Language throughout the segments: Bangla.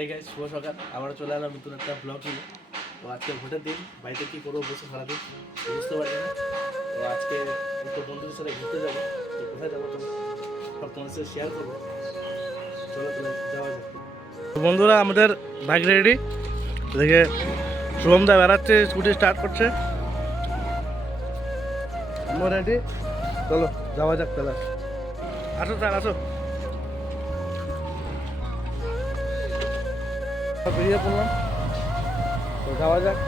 এই গাইস, শুভ সকাল। আবার চলে এলাম নতুন একটা ব্লগ নিয়ে। তো আজকে ভোটের দিন, বাড়িতে কি করবো বসে সারাদিন বুঝতে পারছি না। তো আজকে একটু বন্ধুদের সাথে ঘুরতে যাবো। তো কোথায় যাবো তো সব তোমাদের সাথে শেয়ার করবো। চলো তাহলে যাওয়া যাক। তো বন্ধুরা, আমাদের বাইক রেডি। দেখে শুভম দা বেড়াচ্ছে, স্কুটি স্টার্ট করছে। আমরা রেডি, চলো যাওয়া যাক তাহলে। আসো স্যার, আসো। বেরিয়ে পড়লাম, তো যাওয়া যাক।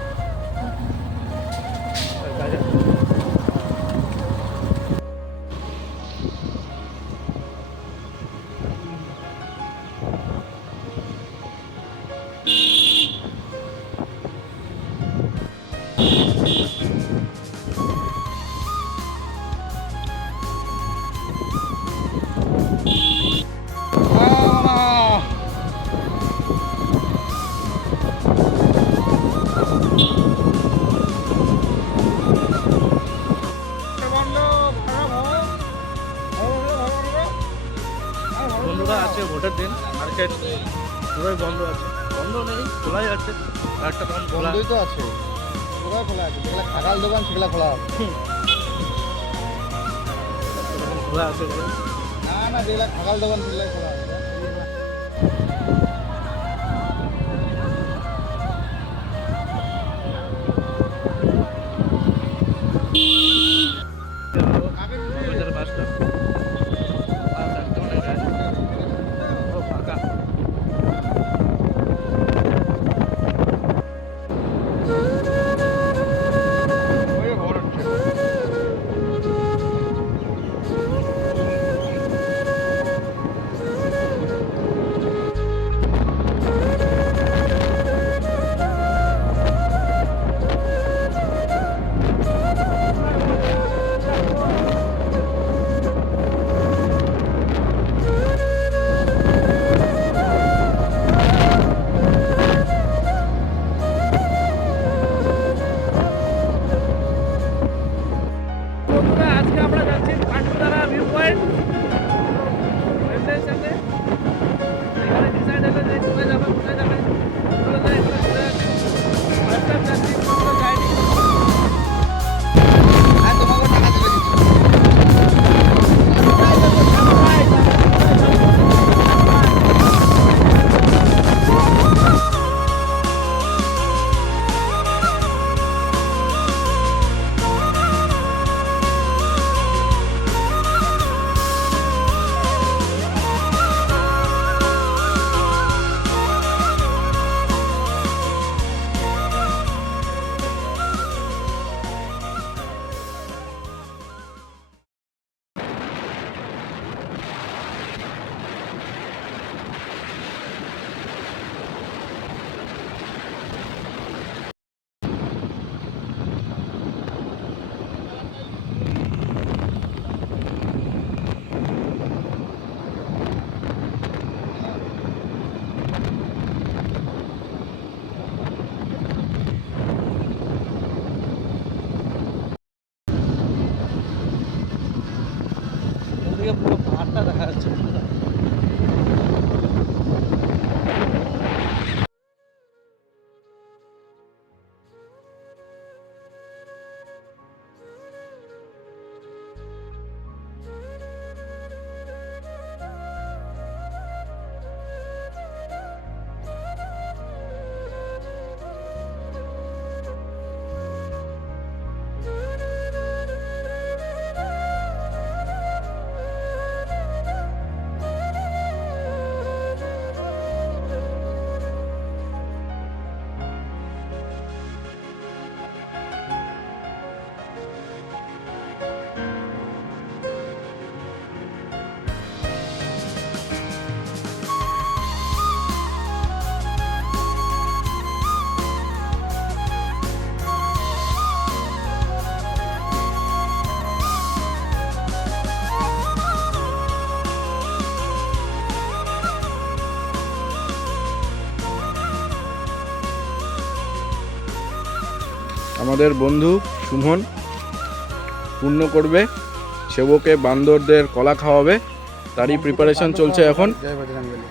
বন্ধুরা, আছে ভোটের দিন, মার্কেট পুরোই বন্ধ আছে। বন্ধ নেই, খোলাই আছে। একটা দোকান বন্ধই তো আছে, পুরো খোলা আছে। যেগুলো খাগাল দোকান সেগুলো খোলা আছে। খোলা আছে। না না, যেগুলো খাগাল দোকান সেগুলো খোলা আছে। আজকে আমরা যাচ্ছি পাটুদারা ভিউ পয়েন্ট। এখানে ডিসাইড হলো যে কোথায় যাবে চলে যাই, যাচ্ছি, যাইনি। আর তোমাকে টাকা তুলে দিচ্ছি। ওদিকে পুরো পাহাড়টা দেখা যাচ্ছে। আমাদের বন্ধু সুমন পূর্ণ করবে, সেবকে বান্দরদের কলা খাওয়াবে, তারই প্রিপারেশন চলছে এখন। জয় বজরংবলী।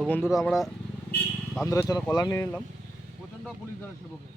তো বন্ধুরা আমরা বান্দরের জন্য কলা নিয়ে নিলাম। প্রচণ্ড পুলিশ ধরে সেবকে।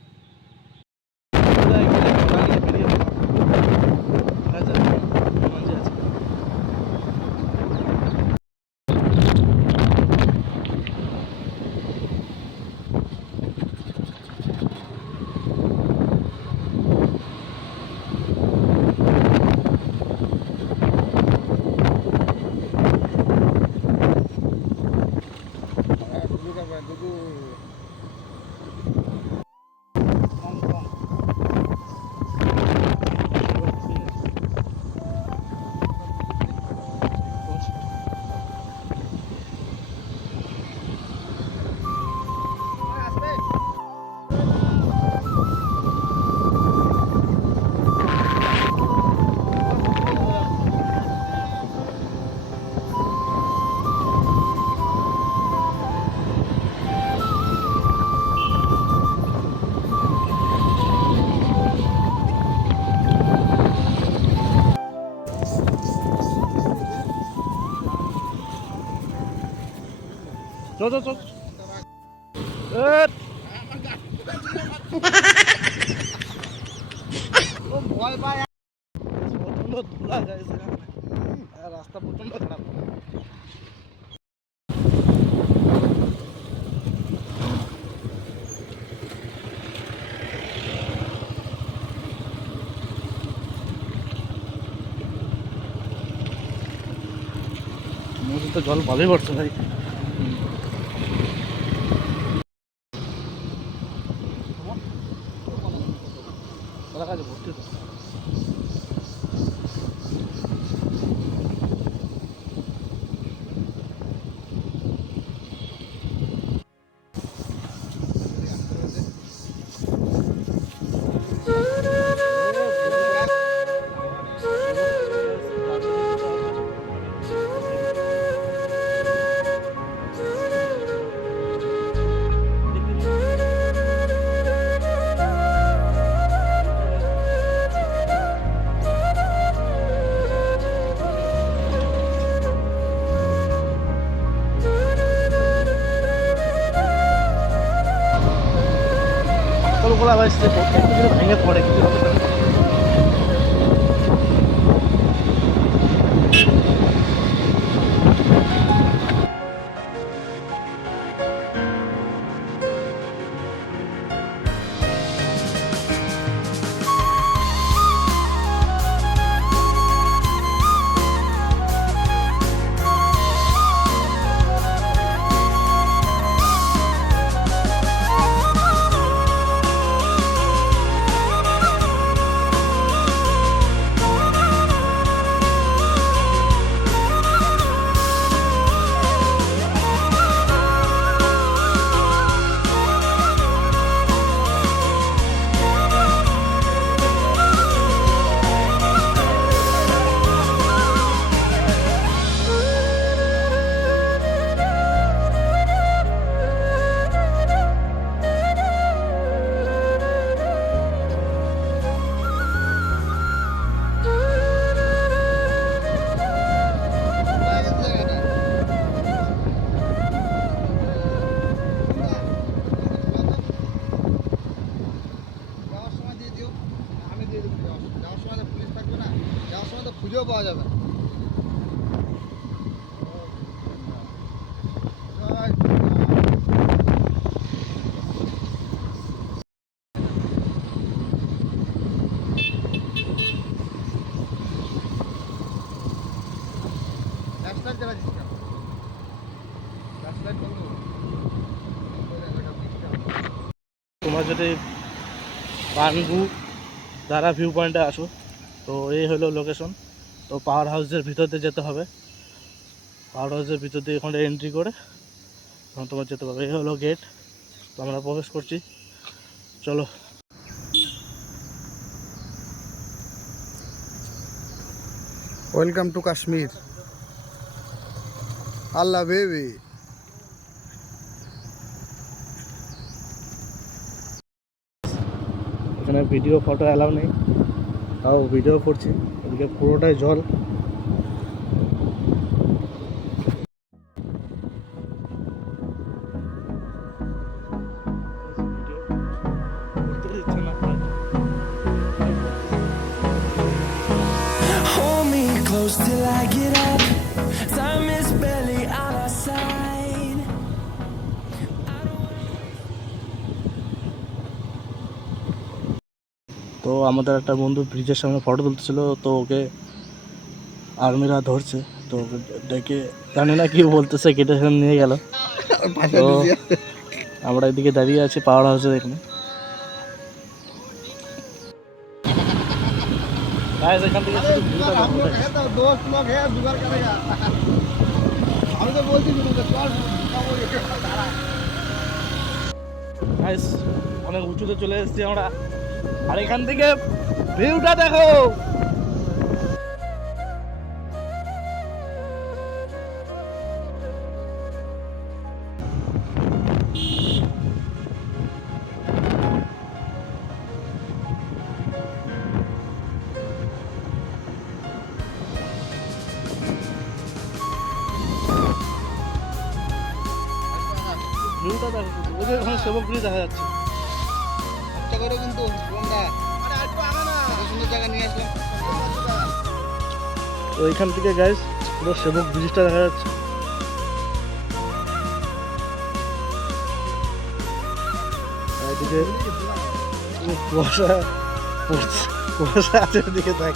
চল চল চল ভয় পায়। প্রচন্ড ধুলা যায় সেখানে, আর রাস্তা প্রচন্ড খারাপ। নদীতে জল ভালোই পড়ছে ভাই। ওরা কাছে ভর্তি তো। কলকলা বাজছে, ভেঙে পড়ে কিন্তু যাওয়ার সময় দিয়ে দিও, আমি দিয়ে দেবো। যাওয়ার সময় তো পুলিশ থাকবে না, যাওয়ার সময় তো খুঁজেও পাওয়া যাবে না। ফ্ল্যাশলাইট জ্বালাচ্ছিস কেন? ফ্ল্যাশলাইট বন্ধ করো। তোমরা যদি পানগু দ্বারা ভিউ পয়েন্টে আসো তো এই হলো লোকেশন। তো পাওয়ার হাউসের ভিতর দিয়ে যেতে হবে, পাওয়ার হাউসের ভিতর দিয়ে এখানে এন্ট্রি করে তখন তোমার যেতে পারবে। এই হলো গেট, তো আমরা প্রবেশ করছি, চলো। Welcome to Kashmir. Allah baby. এখানে ভিডিও ফটো অ্যালাউ নেই, তাও ভিডিও করছি। এদিকে পুরোটাই জল। get up. Time is barely on our side. তো আমাদের একটা বন্ধু ব্রিজের সামনে ফটো তুলতেছিল, তো ওকে আর্মিরা ধরছে, তো ওকে ডেকে জানি না কি বলতেছে, কেটে সেখানে নিয়ে গেল। তো আমরা এদিকে দাঁড়িয়ে আছি পাওয়ার হাউসের এখানে। এখান থেকে अरे जुगाड़ हम लोग है तो दोस्त लोग है जुगाड़ करेगा हम तो बोलते भी नहीं चल গাইস অনেক উঁচুতে চলে এসেছি আমরা, আর এখান থেকে ভিউটা দেখো। ভিউটা দেখো, ওই যে ওখানে সেবক ব্রিজ দেখা যাচ্ছে। চেষ্টা করো কিন্তু তোমরা আরে একটু আগে না এত সুন্দর জায়গা নিয়ে আসলাম তো এখান থেকে গাইস পুরো সেবক ব্রিজটা দেখা যাচ্ছে। আর এদিকে পুরো কুয়াশা পড়ছে, কুয়াশা আছে এদিকে দেখ।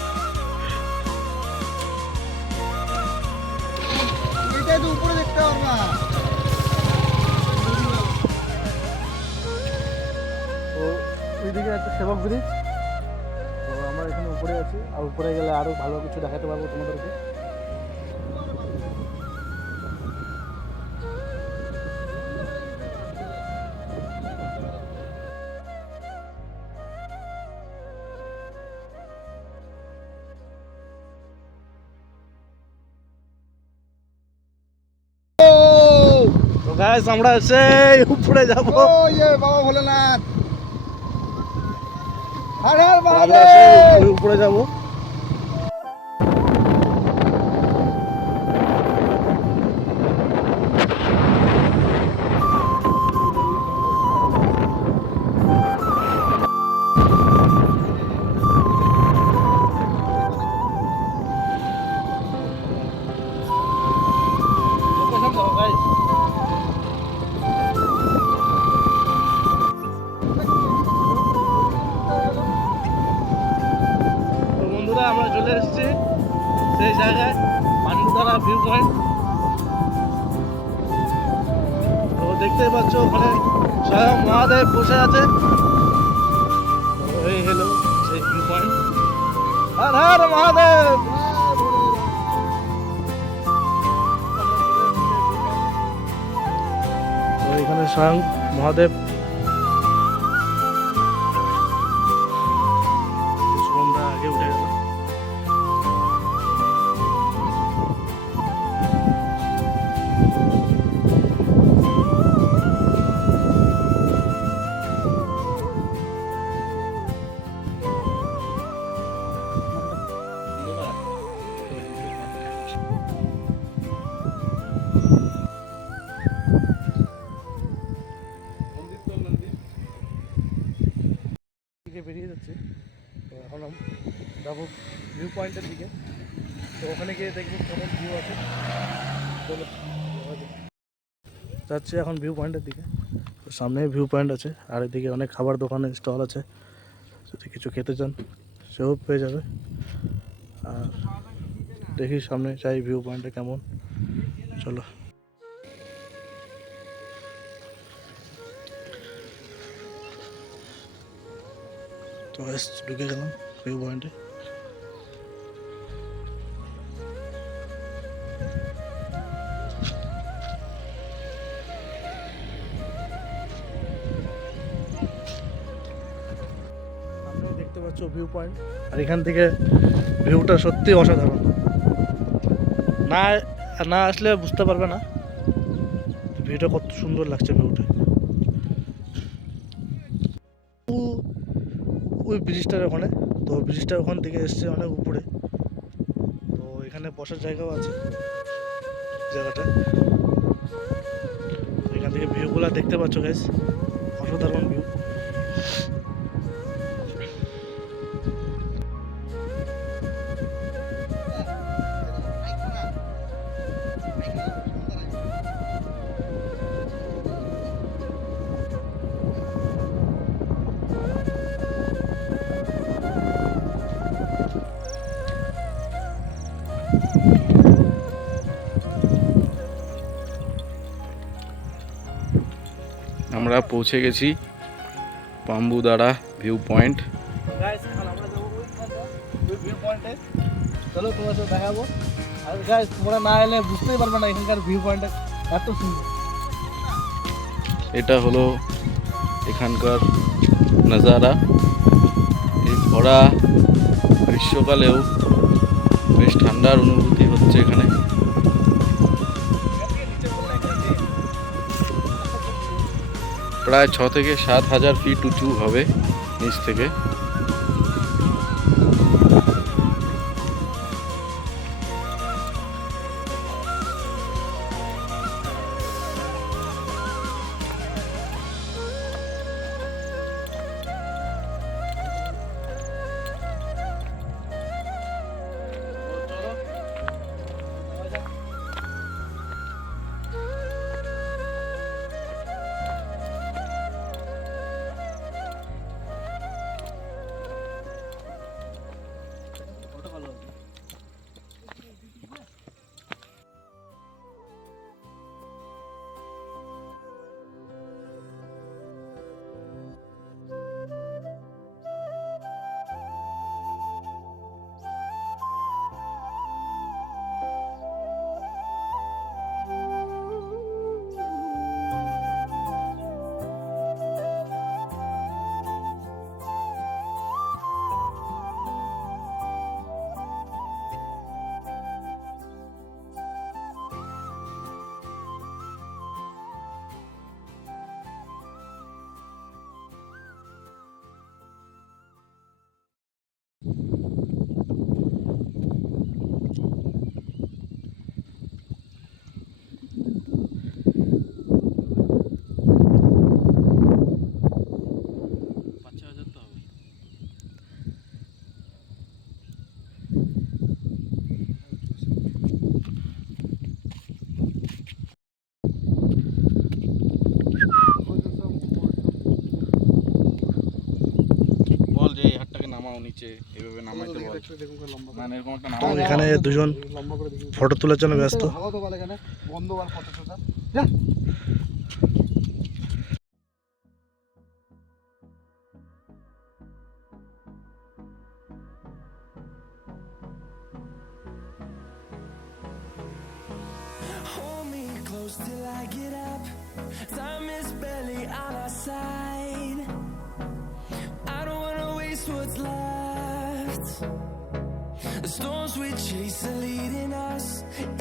এটাই তো উপরে দেখতে পারো না তো ওইদিকে একটা সেবক ব্রিজ, তো আমরা এখানে উপরে আছি, আর উপরে গেলে আরো ভালো কিছু দেখাতে পারবো তোমাদেরকে। তো গাইস আমরা সেই উপরে যাবো, ও ये বাবা ভোলেনাথ হর হর আমরা মহাদেব সেই উপরে যাবো। লোকেশন দেখো গাইস, তো বন্ধুরা আমরা চলে এসেছি সেই জায়গায়, পান্ডুদারা ভিউ পয়েন্ট। তো দেখতেই পাচ্ছ ওখানে স্বয়ং মহাদেব বসে আছে। তো এই হলো সেই ভিউ পয়েন্ট। হর হর মহাদেব। তো এখানে স্বয়ং মহাদেব, শুভমদা আগে উঠে গেল। দিকে বেরিয়ে যাচ্ছে, তো এখন যাবো ভিউ পয়েন্টের দিকে। তো ওখানে গিয়ে দেখবো কেমন ভিউ আছে। চলো যাচ্ছি এখন ভিউ পয়েন্টের দিকে। তো সামনে ভিউ পয়েন্ট আছে, আর এদিকে অনেক খাবার দোকানের স্টল আছে, যদি কিছু খেতে চান সেও পেয়ে যাবে। আর দেখি সামনে চাই ভিউ পয়েন্টে কেমন। চলো তো ঢুকে গেলাম ভিউ পয়েন্টে। সামনেও দেখতে পাচ্ছ ভিউ পয়েন্ট, আর এখান থেকে ভিউটা সত্যি অসাধারণ। না না আসলে বুঝতে পারবে না ভিউটা কত সুন্দর লাগছে। ভিউটা ওই ব্রিজটার ওখানে, তো ব্রিজটা ওখান থেকে এসছে অনেক উপরে। তো এখানে বসার জায়গাও আছে জায়গাটা। এখান থেকে ভিউগুলো দেখতে পাচ্ছ গাইস, অসাধারণ ভিউ। আমরা পৌঁছে গেছি পাম্বুদারা ভিউ পয়েন্ট। গাইস এখন আমরা যাবো ওই ভিউ পয়েন্টে। চলো তোমার সাথে দেখাবো। আর গাইস তোমরা না এলে বুঝতেই পারবে না এখানকার ভিউ পয়েন্টটা এত সুন্দর। এটা হলো এখানকার নজারা। এই ভরা গ্রীষ্মকালেও বেশ ঠান্ডার অনুভূতি হচ্ছে এখানে। প্রায় 6 থেকে 7 হাজার ফিট উঁচু হবে নিচ থেকে। বল যে এই হাতটাকে নামাও নিচে, এভাবে নামাইতে বল। মানে এরকম একটা নামাও। এখানে দুজন ফটো তোলার জন্য ব্যস্ত। Hold me close till I get up. Time is barely on our side. I don't wanna waste what's left. The storms we chase are leading us,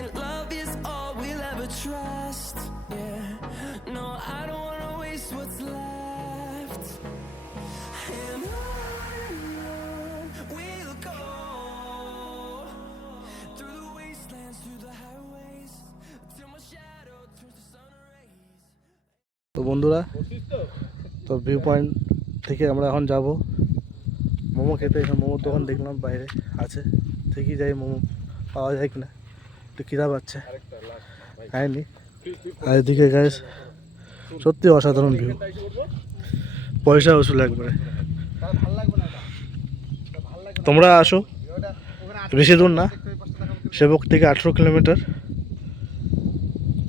and love is all we'll ever trust. Yeah, no, I don't wanna waste what's left. And on we'll go, through the wastelands, through the highways, till my shadow turns to sun rays. তো বন্ধুরা, তো ভিউ পয়েন্ট থেকে আমরা এখন যাব মোমো খেতে। এখানে মোমোর দোকান দেখলাম বাইরে আছে, থেকেই যাই মোমো পাওয়া যায় কিনা, একটু খিদা পাচ্ছে, খাইনি। আর এদিকে গাইস সত্যি অসাধারণ ভিউ, পয়সা উসুল একবারে। তোমরা আসো, বেশি দূর না, সেবক থেকে 18 কিলোমিটার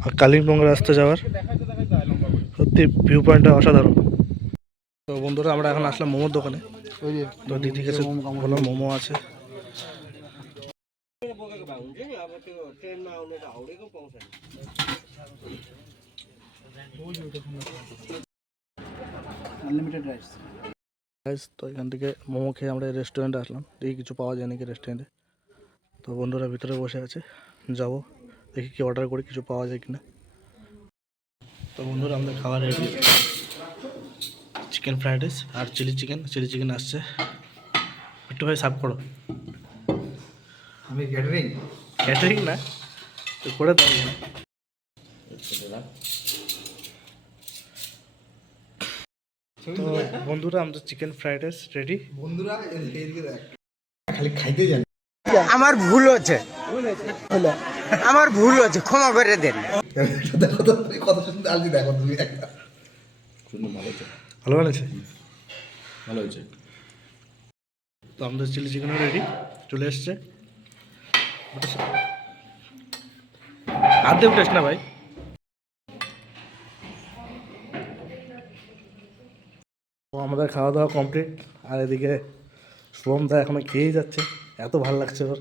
আর কালিম্পং রাস্তা যাওয়ার। সত্যি ভিউ পয়েন্টটা অসাধারণ। তো বন্ধুরা আমরা এখন আসলাম মোমোর দোকানে। তো দিদি কাছে ভালো মোমো আছে। তো এখান থেকে মোমো খেয়ে আমরা রেস্টুরেন্টে আসলাম, দেখি কিছু পাওয়া যায় নাকি রেস্টুরেন্টে। তো বন্ধুরা ভিতরে বসে আছে, যাব দেখি কি অর্ডার করি, কিছু পাওয়া যায় কিনা। তো বন্ধুরা আমাদের খাবার রেডি, চিকেন ফ্রাইড রাইস আর চিলি চিকেন আসছে। একটু ভাই সার্ভ করো। আমি ক্যাটারিং না তো করে দাও। তো বন্ধুরা আমাদের চিকেন ফ্রাইড রাইস রেডি। বন্ধুরা এদিকে দেখ, খালি খাইতে জানি। আমার ভুল হচ্ছে, আমার ভুল হচ্ছে, ক্ষমা করে দেন। দেখো তো কত সুন্দর আলজি, দেখো তুমি একটা ভালো বানিয়েছে। ভালো হয়েছে। তো আমাদের চিলি চিকেনও রেডি, চলে এসছে। আর দেব টেস্ট না ভাই। আমাদের খাওয়া দাওয়া কমপ্লিট, আর এদিকে শুভমদা এখনো খেয়েই যাচ্ছে, এত ভালো লাগছে ওর।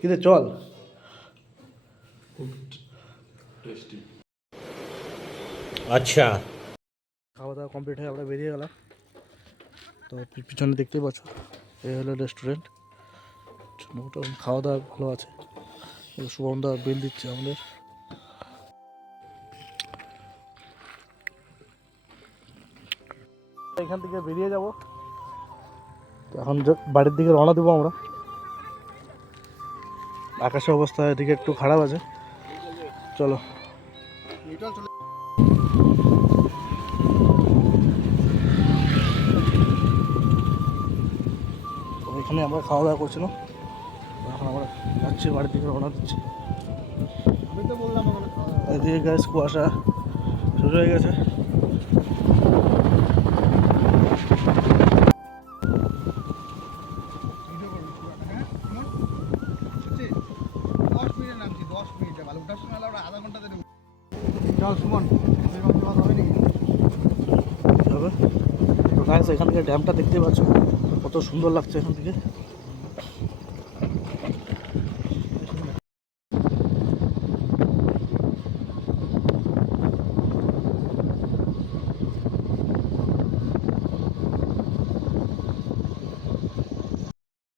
কিরে চল। আচ্ছা, খাওয়া দাওয়া কমপ্লিট হয়ে আমরা বেরিয়ে গেলাম। তো পিছনে দেখতেই পাচ্ছ, এই হলো রেস্টুরেন্ট। মোটামুটি খাওয়া দাওয়া ভালো আছে। শুভমদা বিল দিচ্ছে আমাদের। এখান থেকে বেরিয়ে যাব, তো এখন বাড়ির দিকে রওনা দেবো আমরা। আকাশের অবস্থা এদিকে একটু খারাপ আছে, চলো। তো এখানে আমরা খাওয়া দাওয়া করছিলাম, এখন আমরা যাচ্ছি বাড়ির দিকে রওনা দিচ্ছি। এদিকে গ্যাস কুয়াশা শুরু হয়ে গেছে। হবে তো গাইস, এখান থেকে ড্যামটা দেখতে পাচ্ছ কত সুন্দর লাগছে এখান থেকে।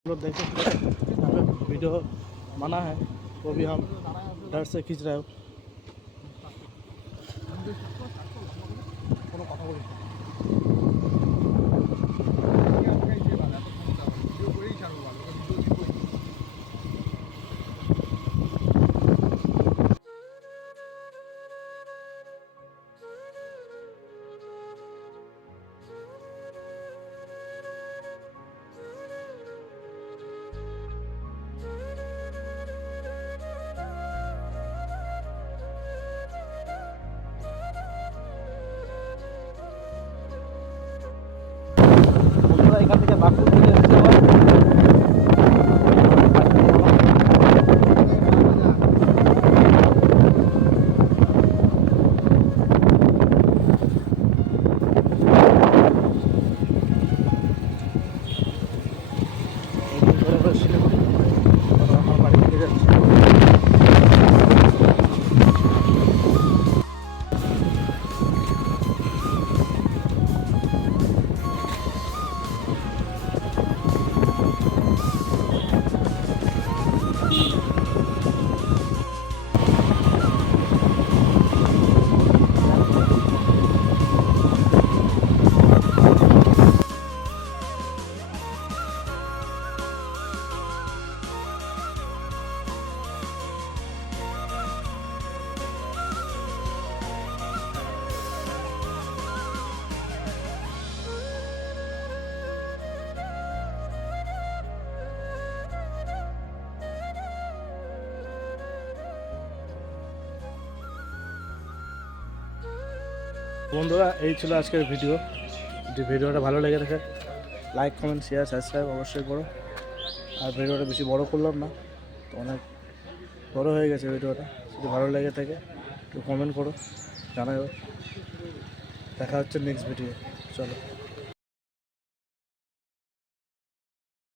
लोग देखे वीडियो मना है, वो भी हम डर से खींच रहे हो। এখান থেকে বাঁকুড় থেকে যেতে হয়। শিলিগুড়ি আমার বাড়ি থেকে যাচ্ছি। বন্ধুরা, এই ছিল আজকের ভিডিও। যদি ভিডিওটা ভালো লেগে থাকে লাইক কমেন্ট শেয়ার সাবস্ক্রাইব অবশ্যই করো। আর ভিডিওটা বেশি বড় করলাম না, তো অনেক বড় হয়ে গেছে ভিডিওটা। যদি ভালো লেগে থাকে একটু কমেন্ট করো, জানাও। দেখা হচ্ছে নেক্সট ভিডিও, চলো।